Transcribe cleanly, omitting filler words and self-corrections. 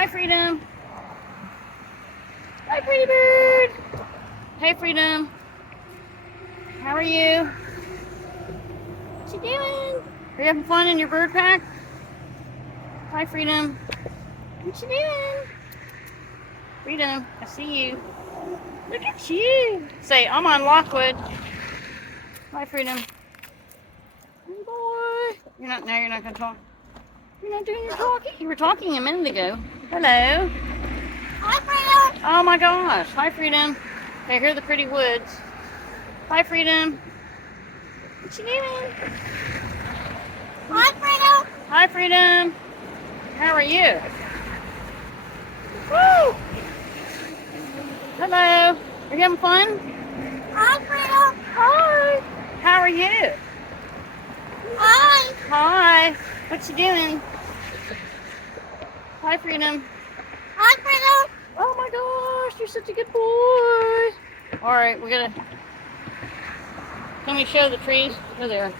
Hi, Freedom. Hi, pretty bird. Hey, Freedom. How are you? What you doing? Are you having fun in your bird pack? Hi, Freedom. What you doing? Freedom, I see you. Look at you. Say, I'm on Lockwood. Hi, Freedom. Hey, boy. You're not going to talk. You're not doing your talking. You were talking a minute ago. Hello. Hi, Freedom. Oh, my gosh. Hi, Freedom. Okay, here are the pretty woods. Hi, Freedom. What you doing? Hi, Freedom. Hi, Freedom. How are you? Woo! Hello. Are you having fun? Hi, Freedom. Hi. How are you? Hi. Hi. What you doing? Hi, Freedom. Hi, Freedom. Oh my gosh, you're such a good boy. All right, we're gonna. Can we show the trees? Oh, there.